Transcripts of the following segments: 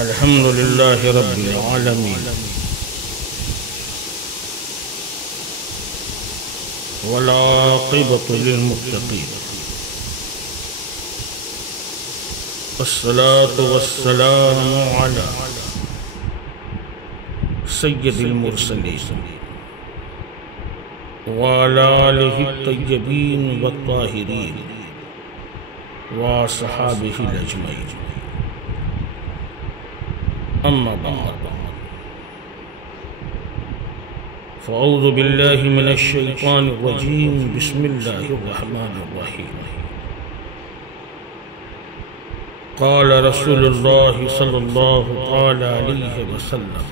الحمد لله رب العالمين والعاقبة للمتقين والصلاة والسلام على سيد المرسلين وعلى آله الطيبين والطاهرين وصحابه الأجمعين. أما بعد فأعوذ بالله من الشيطان الرجيم. بسم الله الرحمن الرحيم. قال رسول الله صلى الله عليه وسلم: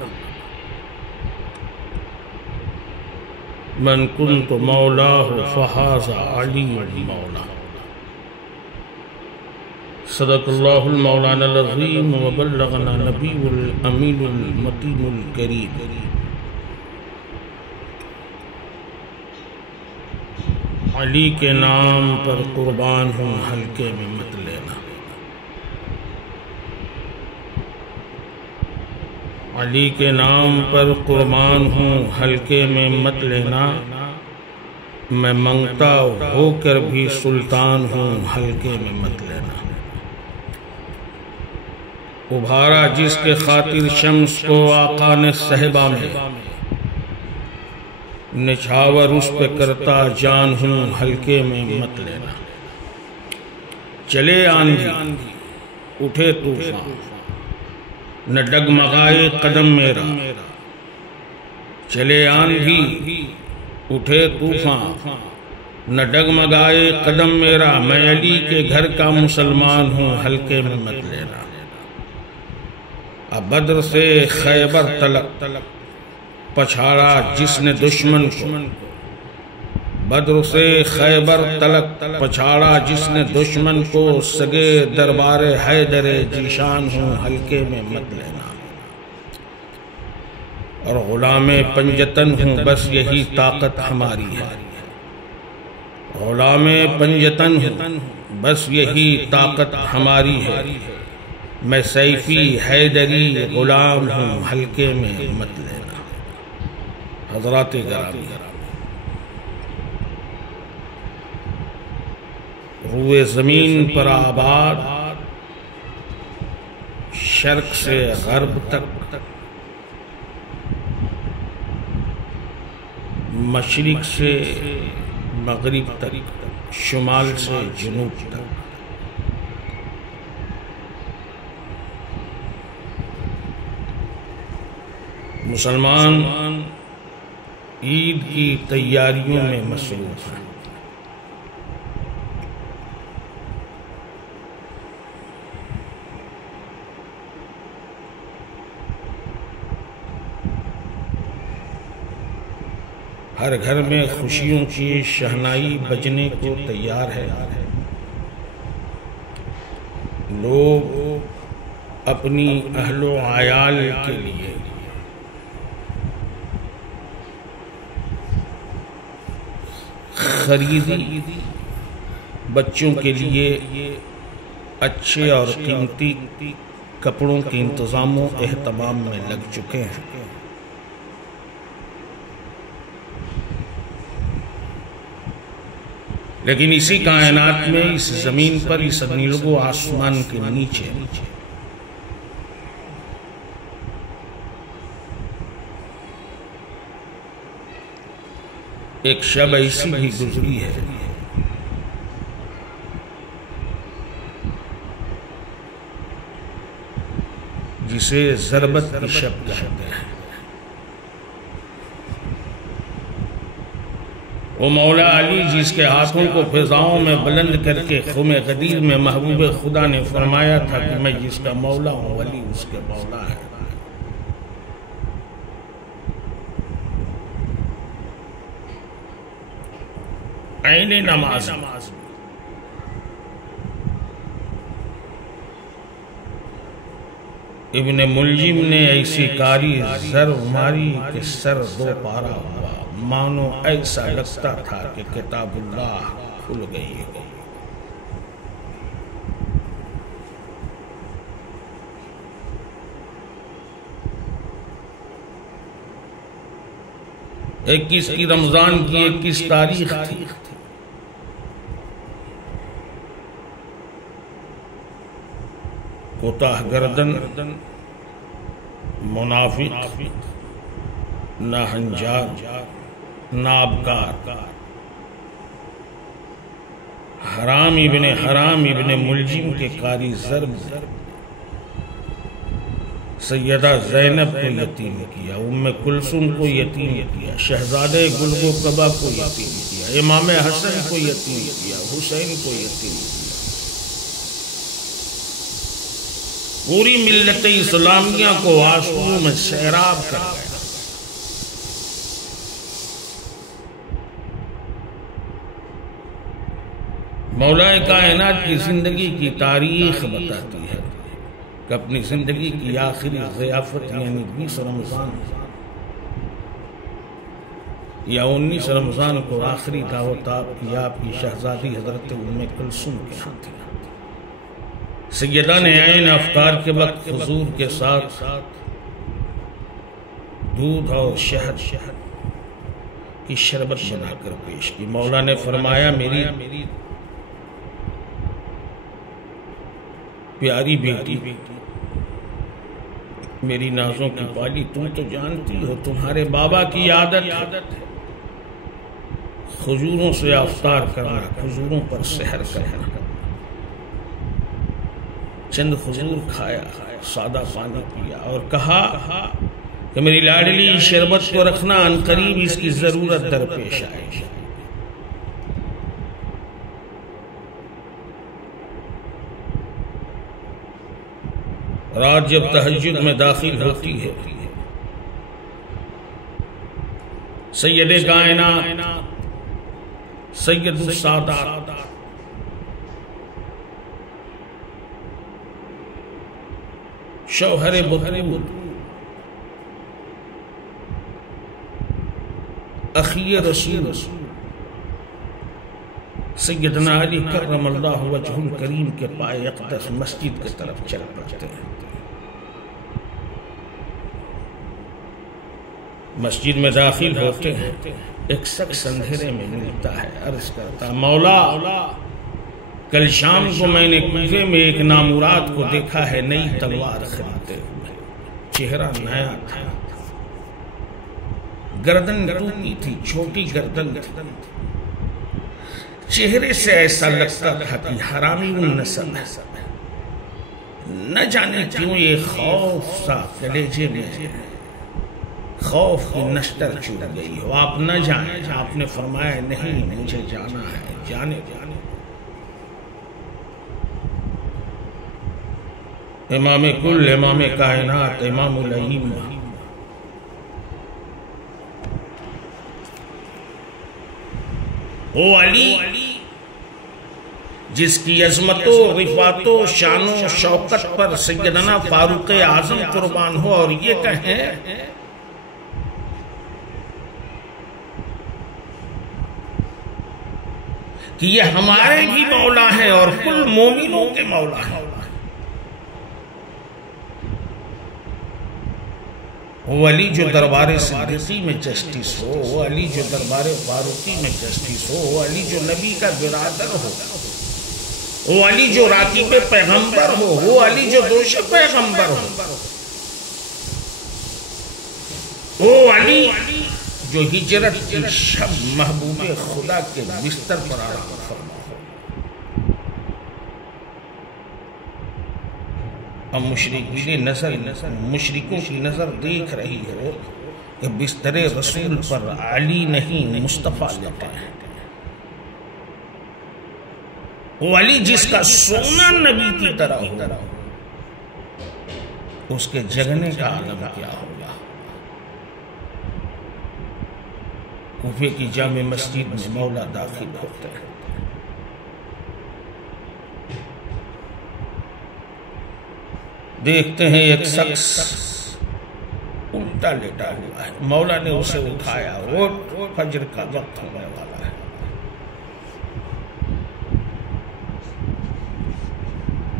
من كنت مولاه فهذا علي مولاه. صدق الله المولانا العظيم وبلغنا نبي الأمين المتين الكريم. علی کے نام پر قربان ہوں، ہلکے میں مت لینا. علی کے نام پر قربان ہوں، ہلکے میں مت لینا. میں منگتا ہو کر بھی سلطان ہوں، ہلکے میں مت لینا. ابھارا جس کے خاطر شمس کو آقا نے صحبہ میں، نچھاور اس پہ کرتا جان ہوں، ہلکے میں مت لینا. چلے آندھی اٹھے طوفان، نہ ڈگمگائے قدم میرا. چلے آندھی اٹھے طوفان، نہ ڈگمگائے قدم میرا. میں علی کے گھر کا مسلمان ہوں، ہلکے میں مت لینا. اب بدر سے خیبر تلک پچھاڑا جس نے دشمن کو. بدر سے خیبر تلک پچھاڑا جس نے دشمن کو. سگے دربار حیدر جیشان ہوں، ہلکے میں مت لینا. اور غلام پنجتن ہوں، بس یہی طاقت ہماری ہے. غلام پنجتن ہوں، بس یہی طاقت ہماری ہے. میں سیفی حیدری غلام ہوں، ہلکے میں مت لینا. حضرات گرامی، روئے زمین پر آباد، شرق سے غرب تک، مشرق سے مغرب تک، شمال سے جنوب تک. مسلمان عید کی تیاریوں میں مصروف ہیں. ہر گھر میں خوشیوں کی شہنائی بجنے کو تیار ہے. لوگ اپنی اہل و عیال کے لیے خریدی، بچوں کے لیے اچھے اور قیمتی کپڑوں کے انتظام و اہتمام میں لگ چکے ہیں. لیکن اسی کائنات میں، اس زمین پر، اس نیلو آسمان کے نیچے ایک شب ایسی بھی گزری ہے جسے ضربت کی شب کہتے ہیں. وہ مولا علی جس کے ہاتھوں کو فضاؤں میں بلند کر کے خم غدیر میں محبوب خدا نے فرمایا تھا کہ میں جس کا مولا ہوں، علی اس کے مولا ہے. عین نماز ابن ملجم نے ایسی کاری زر ماری کہ سر دو پارا ہوا. مانو ایسا لگتا تھا کہ کتاب اللہ کھل گئی ہو. 21 کی رمضان کی 21 تاریخ تھی۔ کوتاہ گردن، منافق، ناہنجار، نابکار، حرام ابن حرام ابن ملجم کے قاری ضرب سیدہ زینب کو یتیم کیا، ام کلثوم کو یتیم کیا، شہزادے گلگو کبا کو یتیم کیا، امام حسن کو یتیم کیا، حسین کو یتیم کیا۔ پوری ملت اسلامیہ کو آنسوؤں میں سیراب کر گیا۔ مولا کائنات کی زندگی کی تاریخ بتاتی ہے کہ اپنی زندگی کی آخری ضیافت یعنی 20 رمضان یا 19 رمضان کو آخری دعوت آپ کی شہزادی حضرت ام کلثوم کے ہاں تھی۔ سیدان عین افطار کے وقت حضور کے ساتھ دودھ اور شہد کی شربت بنا کر پیش کی۔ مولا نے فرمایا میری پیاری بیٹی، میری نازوں کی بالی، تم تو جانتی ہو تمہارے بابا کی عادت ہے کھجوروں سے افطار کرنا، کھجوروں پر سحر کرنا۔ چند کھجور کھایا، سادہ پانی پیا اور کہا کہ میری لاڈلی شربت کو رکھنا، عنقریب اس کی ضرورت درپیش آئے گی۔ رات جب تہجد میں داخل ہوتی ہے، سید کائنات سید السادات شوہر بطول اخی رسول سیدنا علی کرم اللہ وجہ الکریم کے پائے اقدس مسجد کی طرف چل پڑتے ہیں۔ مسجد میں داخل ہوتے ہیں، ایک شخص اندھیرے میں ملتا ہے، عرض کرتا مولا کل شام کو میں نے کوفے میں ایک نامراد کو دیکھا ہے نئی تلوار خریدتے ہوئے، چہرہ نیا تھا، گردن ٹوٹی تھی، چھوٹی گردن تھی، چہرے سے ایسا لگتا تھا کہ حرامی النسب ہے، نہ جانے کیوں یہ خوف سا کلیجے میں ہے، خوف کی نشتر چھوٹ گئی ہو، آپ نہ جائیں۔ آپ نے فرمایا نہیں مجھے جانا ہے، جانے۔ امام کل، امام کائنات، امام الائمہ وہ علی جس کی عظمت و رفعت و شان و شوکت پر سیدنا فاروق اعظم قربان ہو اور یہ کہیں کہ یہ ہمارے بھی مولا ہیں اور کل مومنوں کے مولا ہیں۔ وہ علی جو دربار صدیقی میں جسٹس ہو، وہ علی جو دربار فاروقی میں جسٹس ہو، وہ علی جو نبی کا برادر ہو، وہ علی جو راکب پیغمبر ہو، وہ علی جو دوش پیغمبر ہو، وہ علی جو ہجرت کی شب محبوب خدا کے بستر پر آرام فرما ہو۔ اب مشرکوں کی نظر دیکھ رہی ہو کہ بستر رسول پر علی نہیں مصطفیٰ لٹا ہے، وہ علی جس کا سونا نبی کی طرح ہو، اس کے جگنے کا عالم کیا ہوگا۔ کوفے کی جامع مسجد میں مولا داخل ہوتے ہیں، دیکھتے ہیں ایک شخص الٹا لیٹا ہوا ہے، مولا نے اسے اٹھایا، اٹھ فجر کا وقت ہونے والا ہے۔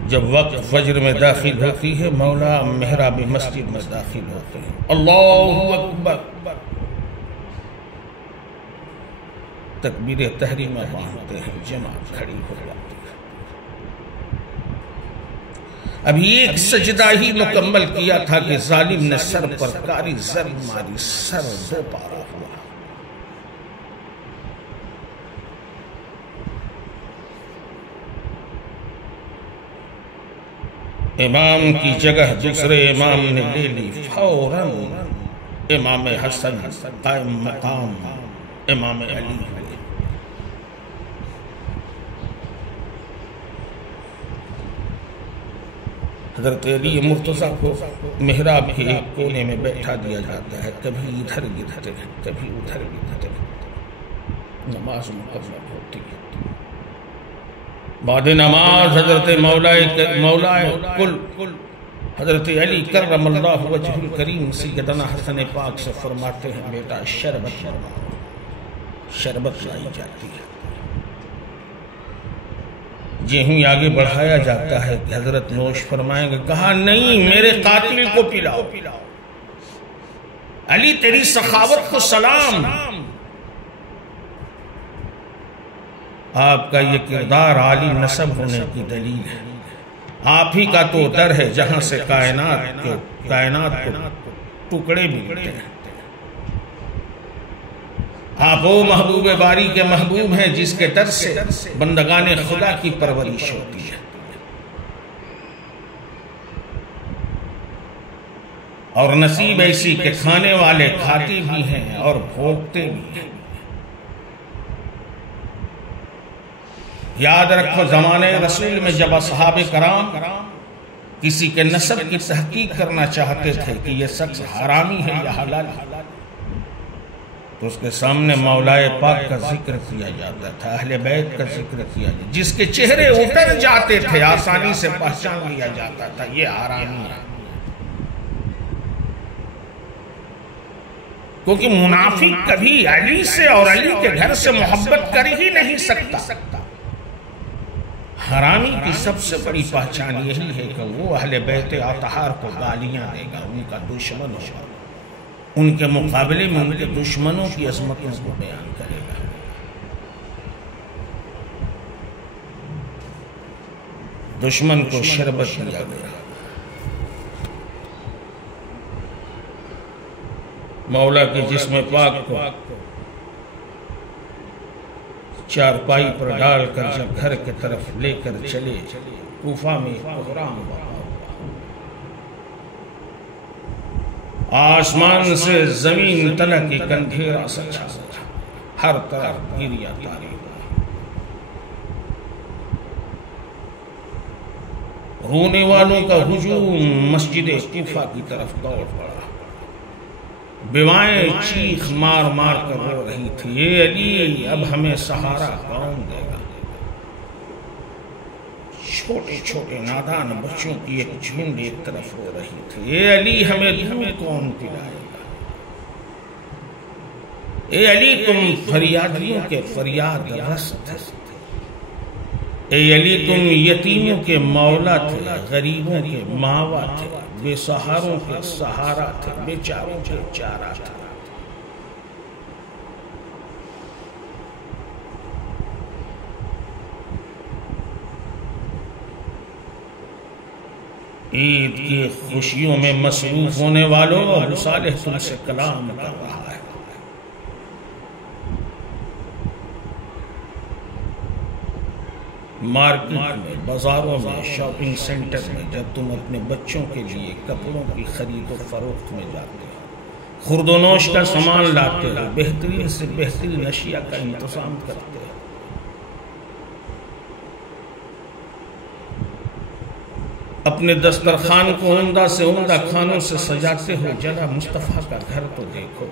جب وقت فجر میں داخل ہوتی ہے، مولا محراب مسجد میں داخل ہوتے ہیں، اللہ اکبر، تکبیر تحریمہ باندھتے ہیں، جماعت کھڑی ہو جاتی ہے۔ ابھی ایک سجدہ ہی مکمل کیا تھا کہ ظالم نے سر پر کاری ضرب ماری، سر دو پارا ہوا۔ امام کی جگہ دوسرے امام نے لے لی، فوراً امام حسن قائم مقام امام علی ہوئے۔ حضرت علی مرتضیٰ کو محراب کے ایک کونے میں بیٹھا دیا جاتا ہے، کبھی ادھر گرتے ہیں کبھی ادھر گرتے ہیں، نماز مکمل ہوتی ہے۔ بعد نماز حضرت مولائے کل حضرت علی کرم اللہ وجہ الکریم سیدنا حسن پاک سے فرماتے ہیں، بیٹا شربت فرماؤ۔ شربت لائی جاتی ہے، جہوں آگے بڑھایا جاتا ہے کہ حضرت نوش فرمائیں گے، کہا نہیں، میرے قاتل کو پلاؤ۔ علی تیری سخاوت کو سلام۔ آپ کا یہ کردار عالی نسب ہونے کی دلیل ہے۔ آپ ہی کا تو در ہے جہاں سے کائنات کو ٹکڑے ملتے ہیں۔ آپ وہ محبوب باری کے محبوب ہیں جس کے در سے بندگان خدا کی پرورش ہوتی ہے، اور نصیب ایسی کہ کھانے والے کھاتے بھی ہیں اور بھوگتے بھی ہیں۔ یاد رکھو زمانے رسول میں جب اصحاب کرام کسی کے نسب کی تحقیق کرنا چاہتے تھے کہ یہ شخص حرامی ہے یا حلال ہے، تو اس کے سامنے مولائے پاک کا ذکر کیا جاتا تھا، اہل بیت کا ذکر کیا جاتا، جس کے چہرے اتر جاتے تھے آسانی سے پہچان لیا جاتا تھا یہ حرامی ہے۔ کیونکہ منافق کبھی علی سے اور علی کے گھر سے محبت کر ہی نہیں سکتا۔ حرامی کی سب سے بڑی پہچان یہی ہے کہ وہ اہل بیت اطہار کو گالیاں دے گا، ان کا دشمن ہوگا، ان کے مقابلے میں ان کے دشمنوں کی عظمتوں کو بیان کرے گا۔ دشمن کو شربت دیا گیا۔ مولا کے جسم پاک کو چارپائی پر ڈال کر جب گھر کے طرف لے کر چلے، کوفہ میں کوہرام ہوا، آسمان سے زمین تلک ایک اندھیرا سا چھا گیا، ہر طرف گریا تاری ہوا، رونے والوں کا ہجوم مسجد کوفہ کی طرف دوڑ پڑا، بیوائیں چیخ مار مار کر رو رہی تھی، اے علی اب ہمیں سہارا کون دے گا؟ چھوٹے چھوٹے نادان بچوں کی ایک جھنڈ ایک طرف رو رہی تھی، اے علی ہمیں دودھ کون پلائے گا؟ اے علی تم فریادیوں کے فریاد رس تھے، اے علی تم یتیموں کے مولا تھے، غریبوں کے ماوا تھے، بے سہاروں کے سہارا تھے، بیچاروں کے چارہ تھے۔ عید کی خوشیوں میں مصروف ہونے والوں، ابو صالح تم سے کلام کر رہا ہے۔ مارکیٹ میں، بازاروں میں، شاپنگ سینٹر میں جب تم اپنے بچوں کے لیے کپڑوں کی خرید و فروخت میں جاتے ہو، خورد و نوش کا سامان لاتے ہو، بہترین سے بہترین اشیاء کا انتظام کرتے ہو، اپنے دسترخوان کو عمدہ سے عمدہ کھانوں سے سجاتے ہو، جلا مصطفیٰ کا گھر تو دیکھو۔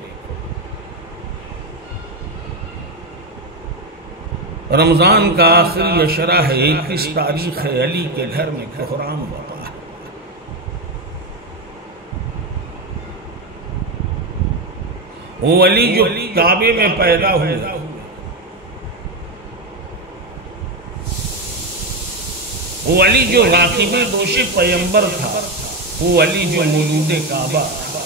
رمضان کا آخری عشرہ ہے، 21 تاریخ ہے، علی کے گھر میں کوہرام ہوا ہے۔ وہ علی جو کعبے میں پیدا ہوا، وہ علی جو راقب دوش پیمبر تھا، وہ علی جو مولود کعبہ تھا،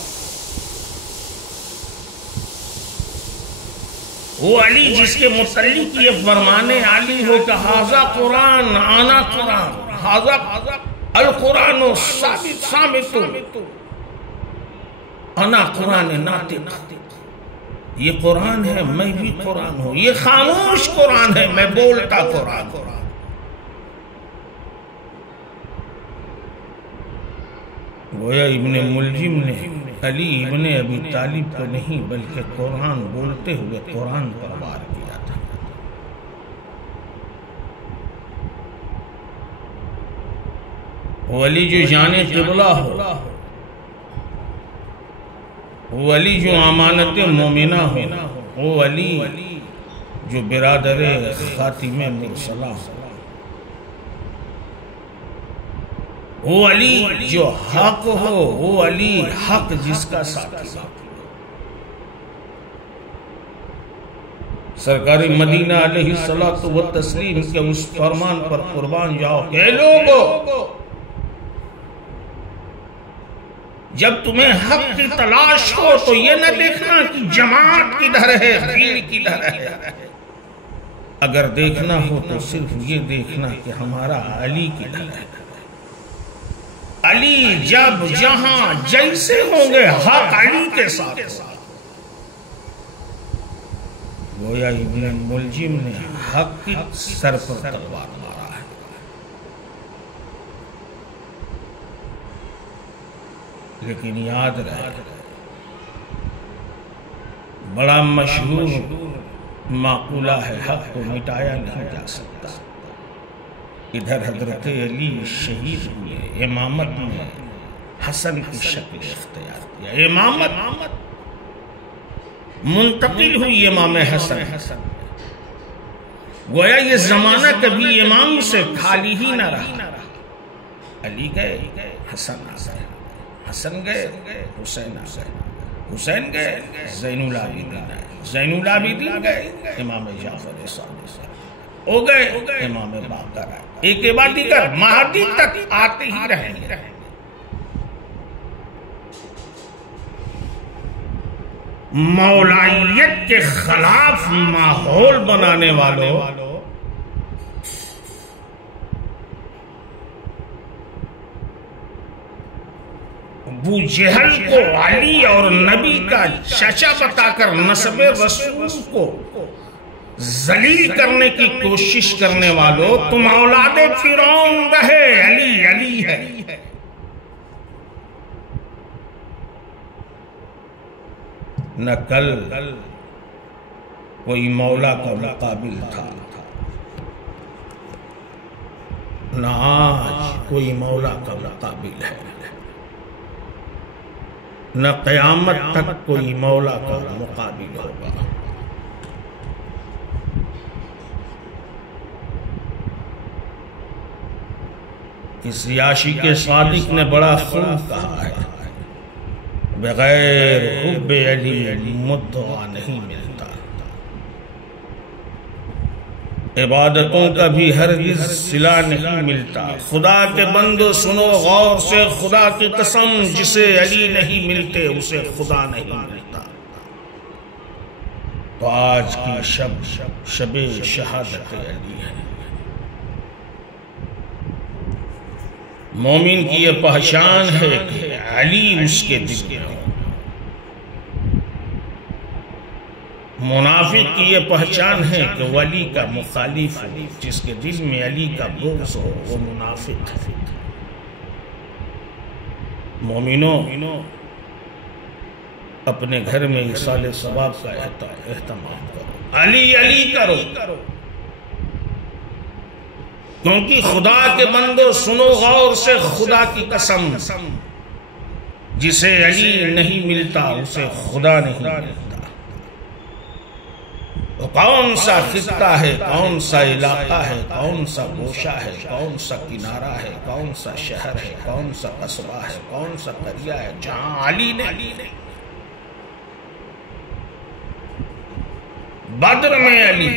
وہ علی جس کے متعلق یہ فرمانے علی ہو کہ ھذا قرآن انا قرآن، ھذا القرآن ثابت انا قرآن ناطق، یہ قرآن ہے میں بھی قرآن ہوں، یہ خاموش قرآن ہے میں بولتا قرآن۔ گویا ابن ملجم نے علی ابن ابی طالب کو نہیں بلکہ قرآن بولتے ہوئے قرآن پر وار کیا تھا۔ وہ علی جو جان قبلہ ہو، وہ علی جو امانت مومنہ ہو، وہ علی جو برادر خاتم مرسلہ ہو، وہ علی جو حق ہو، وہ علی حق جس کا ساتھی ہو۔ سرکار مدینہ علیہ الصلوۃ والتسلیم کے اس فرمان پر قربان جاؤ کہ اے لوگو، جب تمہیں حق کی تلاش ہو تو یہ نہ دیکھنا کہ جماعت کدھر ہے، بھیڑ کدھر ہے، اگر دیکھنا ہو تو صرف یہ دیکھنا کہ ہمارا علی کدھر ہے۔ علی جب جہاں جیسے ہوں گے حق علی کے ساتھ۔ گویا ابن ملجم نے حق کی سر پر تلوار مارا ہے۔ لیکن یاد رہے، بڑا مشہور معقولہ ہے، حق کو مٹایا نہیں جا سکتا۔ ادھر حضرت علی شہید ہوئے، امامت میں حسن کی شکل اختیار کیا، امامت منتقل ہوئی امام حسن۔ گویا یہ زمانہ کبھی امام سے خالی ہی نہ رہا۔ علی گئے، حسن آ گئے، حسن گئے، حسین آ گئے، حسین گئے، زین العابدین آئے، زین العابدین گئے، امام جعفر صادق ہو گئے، امام باقر آئے، ایک کے بعد دیگر مہدی تک آتے ہی رہیں گے۔ مولائیت کے خلاف ماحول بنانے والوں، ابو جہل کو علی اور نبی کا چچا بتا کر نسب رسول کو ذلیل کرنے کی کوشش کرنے والوں، تم اولاد فرعون رہے، علی علی ہے۔ نہ کل کوئی مولا کا مقابل تھا، نہ آج کوئی مولا کا مقابل ہے، نہ قیامت تک کوئی مولا کا مقابل ہوگا۔ اس عاشق صادق نے بڑا خوب کہا ہے، بغیر حب علی مدعا نہیں ملتا، عبادتوں کا بھی ہرگز صلہ نہیں ملتا۔ خدا کے بندو سنو غور سے، خدا کی قسم جسے علی نہیں ملتے اسے خدا نہیں ملتا۔ تو آج کی شب شہادت علی ہے۔ مومن کی یہ پہچان ہے کہ علی اس کے دل میں ہو، منافق کی یہ پہچان ہے کہ ولی کا مخالف ہو، جس کے دل میں علی کا بغض ہو وہ منافق ہے۔ مومنوں، اپنے گھر میں ایصال ثواب کا اہتمام کرو، علی علی کرو، کیونکہ خدا کے بندو سنو غور سے، خدا کی قسم جسے علی نہیں ملتا اسے خدا نہیں ملتا۔ وہ کون سا خطہ ہے، کون سا علاقہ ہے، کون سا گوشہ ہے، کون سا کنارہ ہے، کون سا شہر ہے، کون سا قصبہ ہے، کون سا قریہ ہے جہاں علی نے بدر میں علی،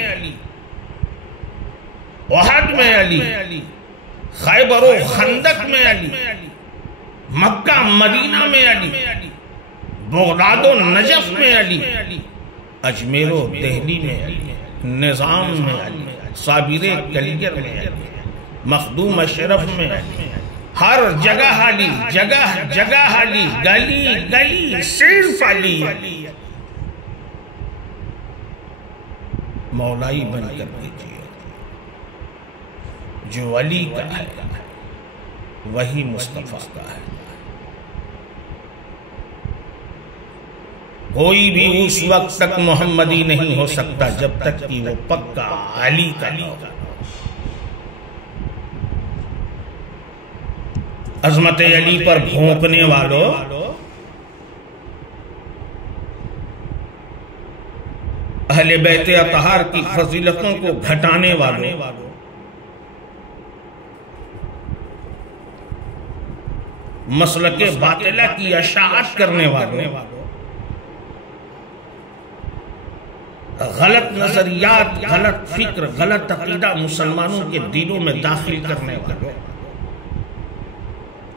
احد میں علی، خیبر و خندق میں علی، مکہ مدینہ میں علی، بغداد و نجف میں علی، اجمیر و دہلی میں علی، نظام میں علی، صابر کلیجر میں علی، مخدوم اشرف میں علی، ہر جگہ علی، جگہ جگہ علی، گلی گلی صرف علی۔ مولائی بن کر دیجیے، جو علی کا ہے وہی مصطفیٰ کا ہے۔ کوئی بھی اس وقت تک محمدی نہیں ہو سکتا جب تک کہ وہ پکا علی کا نہ ہو۔ عظمت علی پر بھونکنے والوں، اہل بیت اطہار کی فضیلتوں کو گھٹانے والوں، مسلک باطلہ کی اشاعت کرنے والوں، غلط نظریات، غلط فکر، غلط عقیدہ مسلمانوں کے دلوں میں داخل کرنے والوں،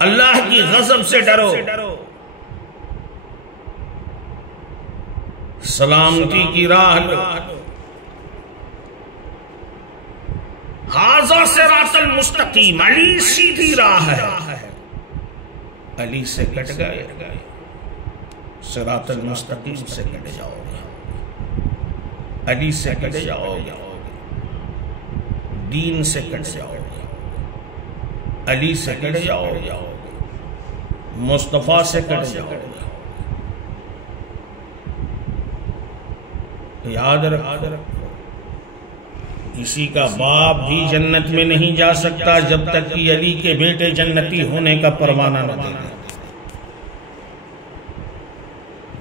اللہ کی غضب سے ڈرو، سلامتی کی راہ لو۔ ھذا صراط المستقیم، علی سیدھی راہ ہے۔ علی سے کٹ گئے، صراط المستقیم سے کٹ جاؤ گے، علی سے کٹ جاؤ گے، دین سے کٹ جاؤ گے، علی سے کٹ جاؤ گے، مصطفیٰ سے کٹ جاؤ گے۔ یاد رکھو، کسی کا باپ بھی جنت میں نہیں جا سکتا جب تک کہ علی کے بیٹے جنتی ہونے کا پروانہ نہ دے۔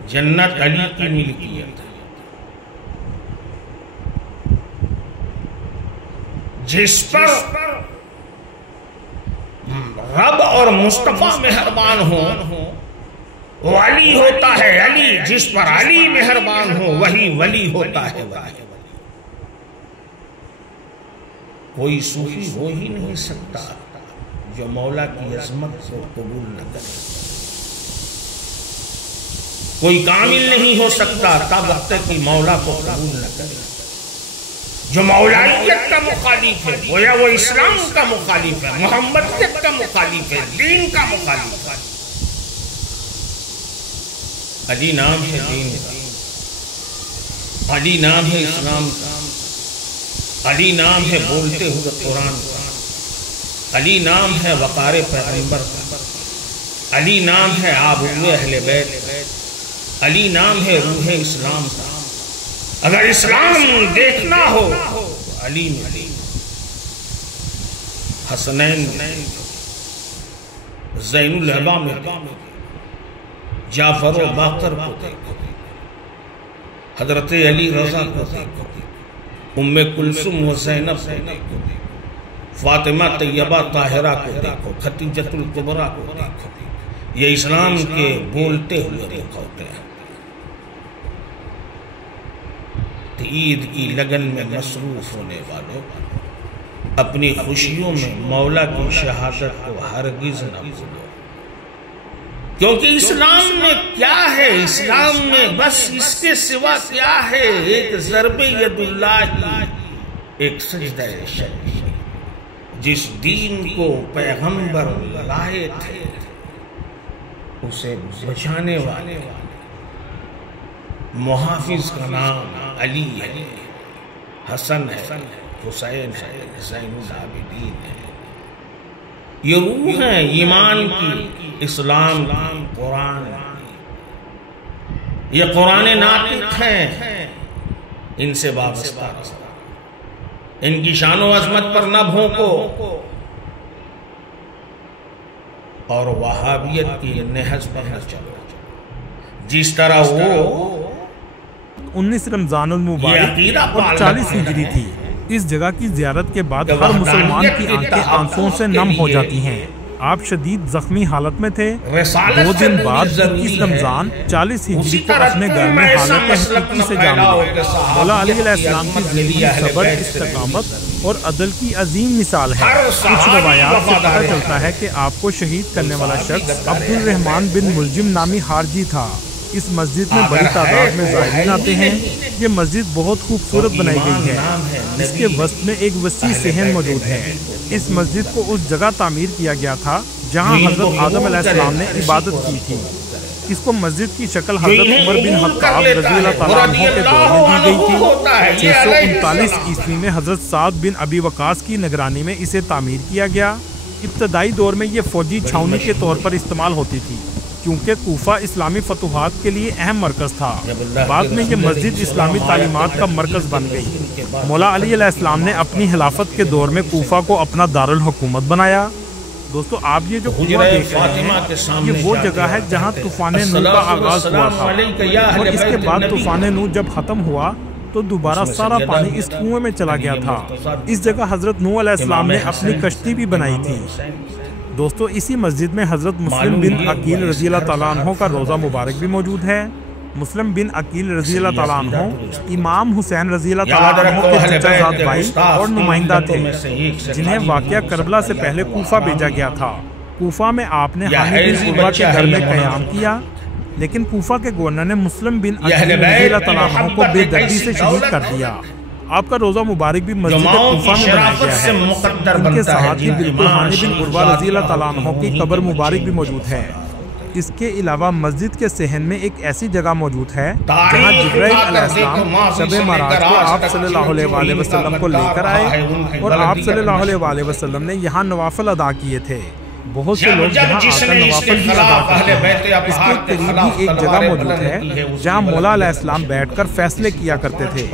جنت علی کی ملکیت ہے۔ جس پر رب اور مصطفیٰ مہربان ہوں وہ علی ہوتا ہے علی، جس پر علی مہربان ہو وہی ولی ہوتا ہے ولی۔ کوئی صوفی ہو ہی نہیں سکتا جو مولا کی عظمت کو قبول نہ کرے، کوئی کامل نہیں ہو سکتا تب تک کہ مولا کو قبول نہ کرے۔ جو مولائیت کا مخالف ہے گویا وہ اسلام کا مخالف ہے، محمدیت کا مخالف ہے، دین کا مخالف ہے۔ علی نام ہے دین کا، علی نام ہے اسلام کا، علی نام ہے بولتے ہوئے قرآن کا، علی نام ہے وقار پیغمبر کا، علی نام ہے آبرو اہل بیت، علی نام ہے روح اسلام کا۔ اگر اسلام دیکھنا ہو علی میں، حسنین زین العبا میں، جعفر و باقر کو دیکھو، حضرت علی رضا کو دیکھو، ام کلثوم و زینب کو دیکھو، فاطمہ طیبہ طاہرہ کو دیکھو، خدیجۃ الکبریٰ کو دیکھو۔ یہ اسلام کے بولتے ہوئے رخ ہوتے ہیں۔ عید کی لگن میں مصروف ہونے والوں، اپنی خوشیوں میں مولا کی شہادت کو ہرگز نہ بھولو، کیونکہ اسلام میں کیا ہے؟ اسلام میں بس اس کے سوا کیا ہے؟ ایک ضرب ید اللہ، ایک سجدہ شریف۔ جس دین کو پیغمبر لائے تھے اسے بچانے والے محافظ کا نام علی ہے، حسن ہے، حسین ہے، زین العابدین ہے۔ یہ روح ہے ایمان کی، اسلام کی، قرآن کی۔ یہ قرآن ناطق ہیں، ان سے وابستہ رہو، ان کی شان و عظمت پر نہ بھونکو، اور وہابیت کی نہج پر نہ چلو۔ جس طرح وہ 19 رمضان المبارک اور 40 ہجری تھی، اس جگہ کی زیارت کے بعد ہر مسلمان کی آنکھیں آنسوں سے نم ہو جاتی ہیں۔ آپ شدید زخمی حالت میں تھے۔ 2 دن بعد 21 رمضان 40 ہجری کو اپنے گھر میں حالت حقیقی سے جا ملے۔ مولا علی علیہ السلام کی زندگی صبر، استقامت اور عدل کی عظیم مثال ہے۔ کچھ روایات سے پتہ چلتا ہے کہ آپ کو شہید کرنے والا شخص عبد الرحمن بن ملجم نامی خارجی تھا۔ اس مسجد میں بڑی تعداد میں زائرین آتے ہیں۔ یہ مسجد بہت خوبصورت بنائی گئی ہے، جس کے وسط میں ایک وسیع صحن موجود ہے۔ اس مسجد کو اس جگہ تعمیر کیا گیا تھا جہاں حضرت آدم علیہ السلام نے عبادت کی تھی۔ اس کو مسجد کی شکل حضرت عمر بن خطاب رضی اللہ تعالیٰ عنہ کے دور میں دی گئی تھی۔ 639 عیسوی میں حضرت سعد بن ابی وقاص کی نگرانی میں اسے تعمیر کیا گیا۔ ابتدائی دور میں یہ فوجی چھاؤنی کے طور پر استعمال ہوتی تھی، کیونکہ کوفہ اسلامی فتوحات کے لیے اہم مرکز تھا۔ بعد میں یہ مسجد اسلامی تعلیمات کا مرکز بن گئی۔ مولا علی علیہ السلام نے اپنی خلافت کے دور میں کوفہ کو اپنا دارالحکومت بنایا۔ دوستو آپ یہ جو کنواں دیکھ رہے ہیں یہ وہ جگہ ہے جہاں طوفان نوح کا آغاز ہوا تھا، اور اس کے بعد طوفان نوح جب ختم ہوا تو دوبارہ سارا پانی اس کنویں میں چلا گیا تھا۔ اس جگہ حضرت نوح علیہ السلام نے اپنی کشتی بھی بنائی تھی۔ دوستو اسی مسجد میں حضرت مسلم بن عقیل رضی اللہ تعالیٰ عنہ کا روضہ مبارک بھی موجود ہے۔ مسلم بن عقیل رضی اللہ تعالیٰ عنہ امام حسین رضی اللہ تعالیٰ عنہ کے چچا زاد بھائی اور نمائندہ تھے، جنہیں واقعہ کربلا سے پہلے کوفہ بھیجا گیا تھا۔ کوفہ میں آپ نے حانی بن عروہ کے گھر میں قیام کیا، لیکن کوفہ کے گورنر نے مسلم بن عقیل رضی اللہ تعالیٰ عنہ کو بے دردی سے شہید کر دیا۔ آپ کا روضہ مبارک بھی مسجد کوفہ میں بنایا گیا ہے۔ ان کے ساتھ ہی بالکل حانی بن عروہ رضی اللہ تعالیٰ عنہ کی قبر مبارک بھی موجود ہے۔ اس کے علاوہ مسجد کے صحن میں ایک ایسی جگہ موجود ہے جہاں جبرائیل علیہ السلام شب معراج کو آپ صلی اللہ علیہ وآلہ وسلم کو لے کر آئے، اور آپ صلی اللہ علیہ وآلہ وسلم نے یہاں نوافل ادا کیے تھے۔ بہت سے لوگ یہاں آ کر نوافل بھی ادا کرتے ہیں۔ اس کے قریب ہی ایک جگہ موجود ہے جہاں مولا علیہ السلام بیٹھ کر فیصلے کیا کرتے تھے۔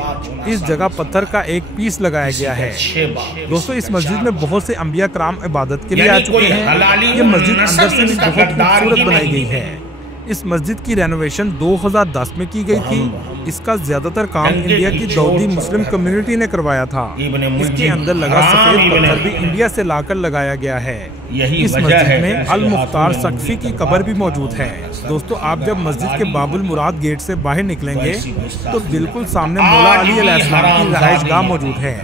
اس جگہ پتھر کا ایک پیس لگایا گیا ہے۔ دوستو اس مسجد میں بہت سے انبیاء کرام عبادت کے لیے آ چکے ہیں۔ یہ مسجد اندر سے بھی بہت خوبصورت بنائی گئی ہے۔ اس مسجد کی رینوویشن 2010 میں کی گئی تھی۔ اس کا زیادہ تر کام انڈیا کی داؤدی مسلم کمیونٹی نے کروایا تھا۔ اس کے اندر لگا سفید پتھر بھی انڈیا سے لا کر لگایا گیا ہے۔ اس مسجد میں المختار سقفی کی قبر بھی موجود ہے۔ دوستو آپ جب مسجد کے باب المراد گیٹ سے باہر نکلیں گے تو بالکل سامنے مولا علی علیہ السلام کی رہائش گاہ موجود ہے۔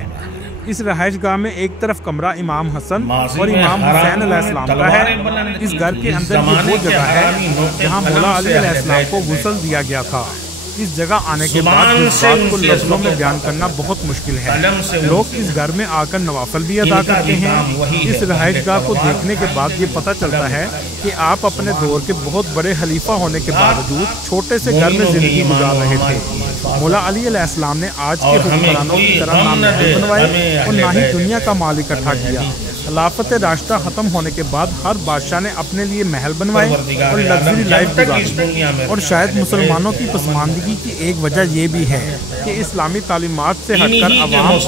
اس رہائش گاہ میں ایک طرف کمرہ امام حسن اور امام حسین علیہ السلام کا ہے۔ اس گھر کے اندر یہ وہ جگہ ہے جہاں مولا علی علیہ السلام کو غسل دیا گیا تھا۔ اس جگہ آنے کے بعد اس بات کو لفظوں میں بیان کرنا بہت مشکل ہے۔ لوگ اس گھر میں آ کر نوافل بھی ادا کرتے ہیں۔ اس رہائش گاہ کو دیکھنے کے بعد یہ پتہ چلتا ہے کہ آپ اپنے دور کے بہت بڑے خلیفہ ہونے کے باوجود چھوٹے سے گھر میں زندگی گزار رہے تھے۔ مولا علی علیہ السلام نے آج کے حکمرانوں کی طرح نہ محل بنوائے اور نہ ہی دنیا کا مال اکٹھا کیا۔ خلافت راشدہ ختم ہونے کے بعد ہر بادشاہ نے اپنے لیے محل بنوائے اور لگژری لائف گزاری، اور شاید مسلمانوں کی پسماندگی کی ایک وجہ یہ بھی ہے کہ اسلامی تعلیمات سے ہٹ کر عوام